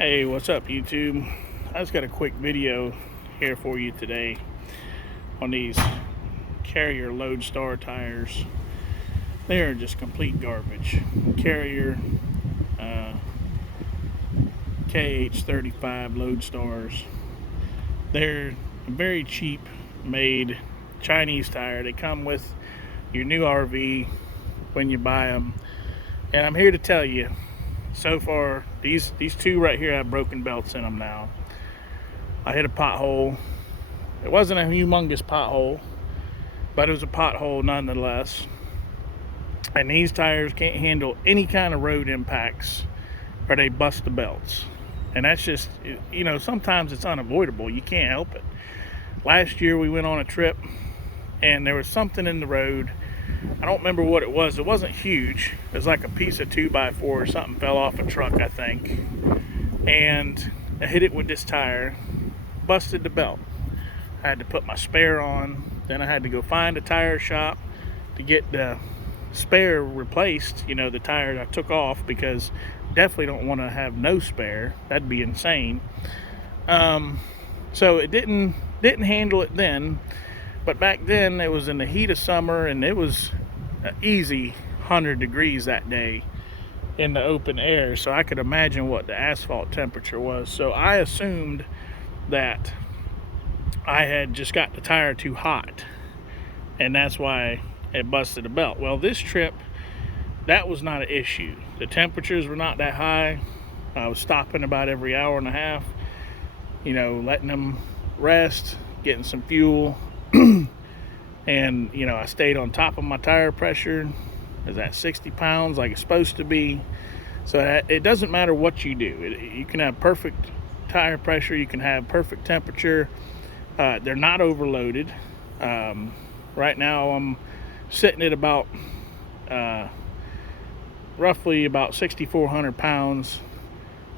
Hey, what's up, YouTube? I just got a quick video here for you today on these Karrier Lodestar tires. They are just complete garbage. Karrier KH35 Lodestars. They're very cheap made Chinese tire. They come with your new RV when you buy them. And I'm here to tell you, so far, these two right here have broken belts in them now. I hit a pothole. It wasn't a humongous pothole, but it was a pothole nonetheless. And these tires can't handle any kind of road impacts or they bust the belts. And that's just, you know, sometimes it's unavoidable. You can't help it. Last year we went on a trip and there was something in the road. I don't remember what it was. It wasn't huge. It was like a piece of 2x4 or something fell off a truck, I think. And I hit it with this tire, busted the belt. I had to put my spare on. Then I had to go find a tire shop to get the spare replaced. You know, the tire I took off, because definitely don't want to have no spare. That'd be insane. So it didn't handle it then. But back then, it was in the heat of summer, and it was easy 100 degrees that day in the open air. So I could imagine what the asphalt temperature was. So I assumed that I had just got the tire too hot, and that's why it busted a belt. Well, this trip, that was not an issue. The temperatures were not that high. I was stopping about every hour and a half, you know, letting them rest, getting some fuel. And you know, I stayed on top of my tire pressure. It's at 60 pounds like it's supposed to be. So it doesn't matter what you do. You can have perfect tire pressure, you can have perfect temperature. They're not overloaded. Right now I'm sitting at about roughly about 6,400 pounds,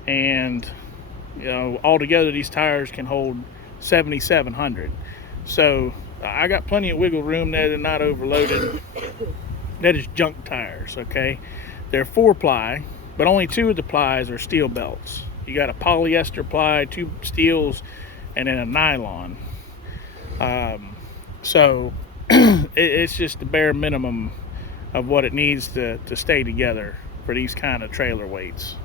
and you know, altogether these tires can hold 7,700. So I got plenty of wiggle room there. They're not overloaded. That is junk tires, okay? They're 4-ply, but only 2 of the plies are steel belts. You got a polyester ply, 2 steels, and then a nylon. So it's just the bare minimum of what it needs to stay together for these kind of trailer weights.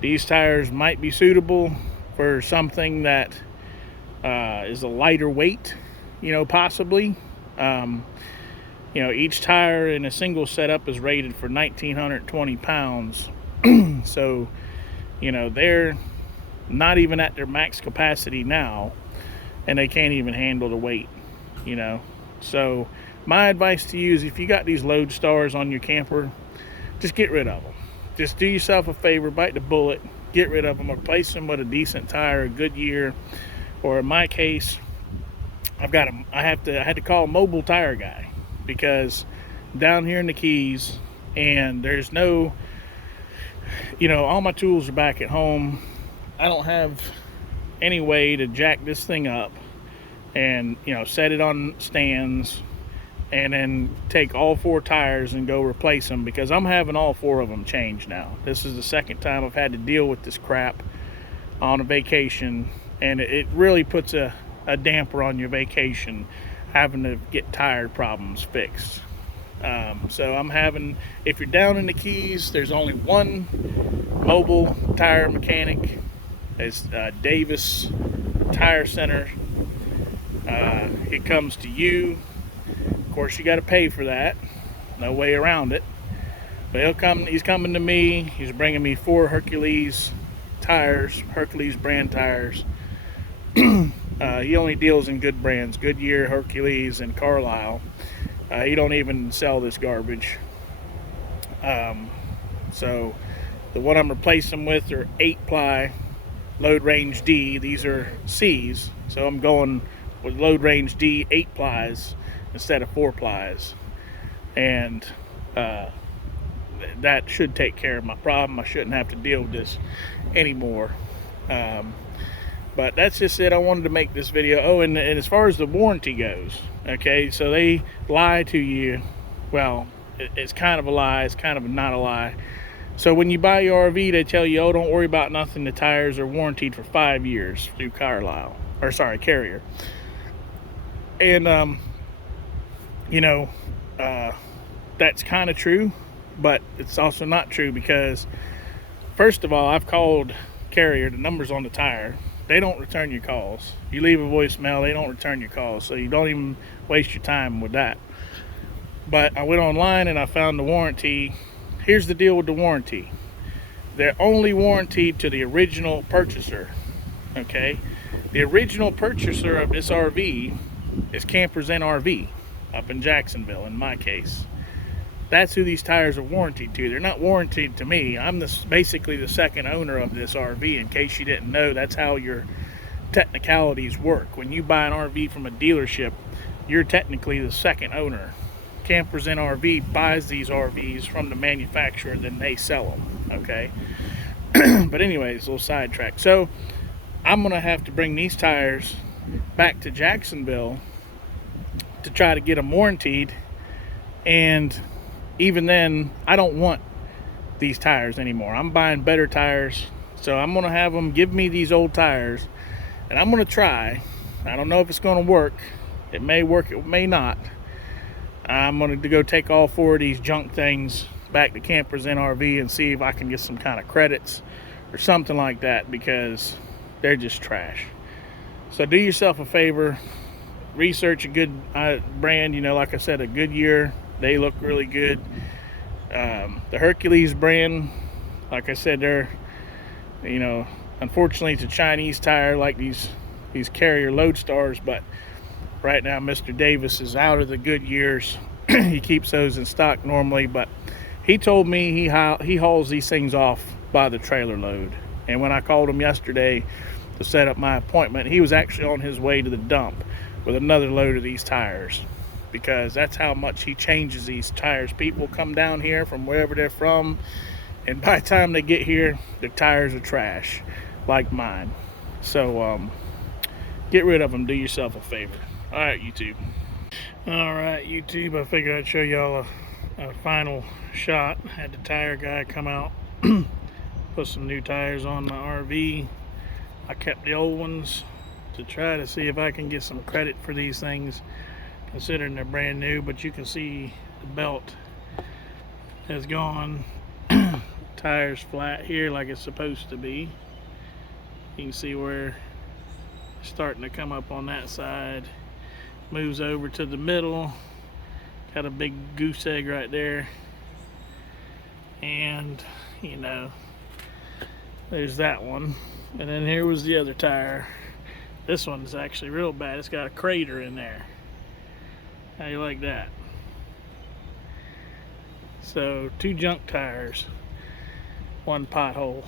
These tires might be suitable for something that is a lighter weight, you know, possibly. You know, each tire in a single setup is rated for 1,920 pounds. So, you know, they're not even at their max capacity now, and they can't even handle the weight, you know. So my advice to you is, if you got these Lodestars on your camper, just get rid of them. Just do yourself a favor, bite the bullet, get rid of them, replace them with a decent tire, a Goodyear. Or in my case, I had to call a mobile tire guy, because down here in the Keys, and there's no, you know, all my tools are back at home. I don't have any way to jack this thing up and, you know, set it on stands and then take all 4 tires and go replace them, because I'm having all 4 of them changed now. This is the second time I've had to deal with this crap on a vacation. And it really puts a damper on your vacation, having to get tire problems fixed. So I'm having, if you're down in the Keys, there's only one mobile tire mechanic. It's Davis Tire Center. It comes to you. Of course, you got to pay for that. No way around it. But he's coming to me. He's bringing me 4 Hercules tires, Hercules brand tires. He only deals in good brands: Goodyear, Hercules, and Carlisle. He don't even sell this garbage. So the one I'm replacing with are 8-ply load range D. These are C's, so I'm going with load range D 8-plies instead of 4-plies, and that should take care of my problem. I shouldn't have to deal with this anymore. But that's just it. I wanted to make this video. Oh, and as far as the warranty goes, okay, so they lie to you. Well, it's kind of a lie. It's kind of not a lie. So when you buy your RV, they tell you, oh, don't worry about nothing. The tires are warranted for 5 years through Karrier. And, you know, that's kind of true, but it's also not true because, first of all, I've called Karrier, the number's on the tire. They don't return your calls. You leave a voicemail, they don't return your calls, so you don't even waste your time with that. But I went online and I found the warranty. Here's the deal with the warranty. They're only warranted to the original purchaser, okay? The original purchaser of this RV is Campers and RV up in Jacksonville, in my case. That's who these tires are warranted to. They're not warranted to me. I'm basically the second owner of this RV. In case you didn't know, that's how your technicalities work. When you buy an RV from a dealership, you're technically the second owner. Campers and RV buys these RVs from the manufacturer, and then they sell them, okay? But anyways, a little sidetrack. So I'm gonna have to bring these tires back to Jacksonville to try to get them warranted, and even then I don't want these tires anymore. I'm buying better tires, so I'm gonna have them give me these old tires, and I'm gonna try. I don't know if it's gonna work. It may work, it may not. I'm going to go take all 4 of these junk things back to Campers and RV and see if I can get some kind of credits or something like that, because they're just trash. So do yourself a favor, research a good brand. You know, like I said, a Goodyear, they look really good. The Hercules brand, like I said, they're, you know, unfortunately it's a Chinese tire like these Karrier Lodestars, but right now Mr. Davis is out of the Goodyears. He keeps those in stock normally, but he told me he hauls these things off by the trailer load. And when I called him yesterday to set up my appointment, he was actually on his way to the dump with another load of these tires, because that's how much he changes these tires. People come down here from wherever they're from, and by the time they get here, the tires are trash like mine. So get rid of them, do yourself a favor. Alright, YouTube. Alright, YouTube, I figured I'd show y'all a final shot. Had the tire guy come out, put some new tires on my RV. I kept the old ones to try to see if I can get some credit for these things, considering they're brand new. But you can see the belt has gone. Tires flat here like it's supposed to be. You can see where it's starting to come up on that side. Moves over to the middle, got a big goose egg right there, and you know, there's that one. And then here was the other tire. This one's actually real bad. It's got a crater in there. How you like that? So 2 junk tires, 1 pothole.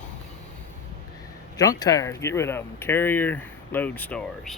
Junk tires, get rid of them. Karrier Lodestars.